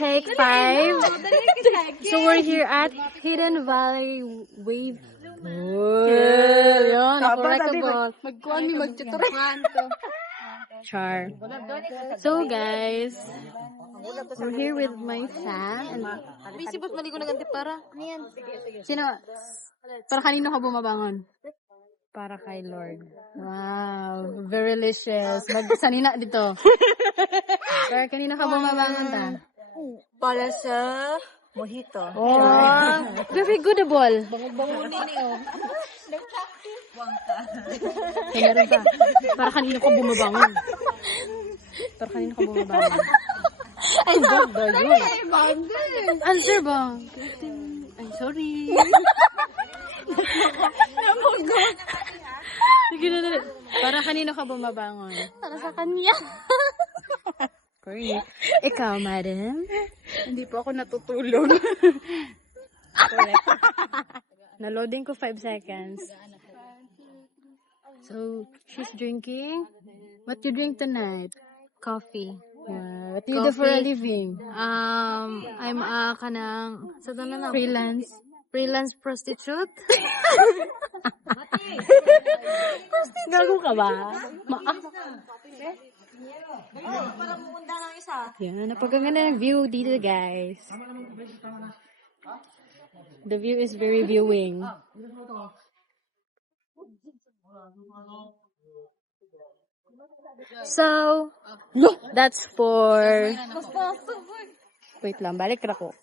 take 5. So we're here at Hidden Valley Wave. Yun, correctable. Magkuhan mi magtuturuan to. Char. So guys, we're here with my fam. And Busy ba't maligo na ganti para? sino? Para kanino ka bumabangon? Para kay Lord. Wow, very delicious. Magsanina dito. Para kanino ka bumabangon ta? Para sa mojito. Oh, very goodable. Kaya meron pa. Para kanino ka bumabangon? Para kanino ka bumabangon? Ay, ba yun? Answer ba? I'm sorry. Sige na dali. Para kanino ka bumabangon? Para sa kanya. Corny. Ikaw, madam? Hindi po ako natutulog. Na-loading ko 5 seconds. So, she's drinking. What you drink tonight? Coffee. What do you do for a living? I'm kanang sa na Freelance prostitute? Gago ka ba? Yan, napagaganda ng view dito, guys. The view is very viewing. So, that's for... Wait lang, balik na ko.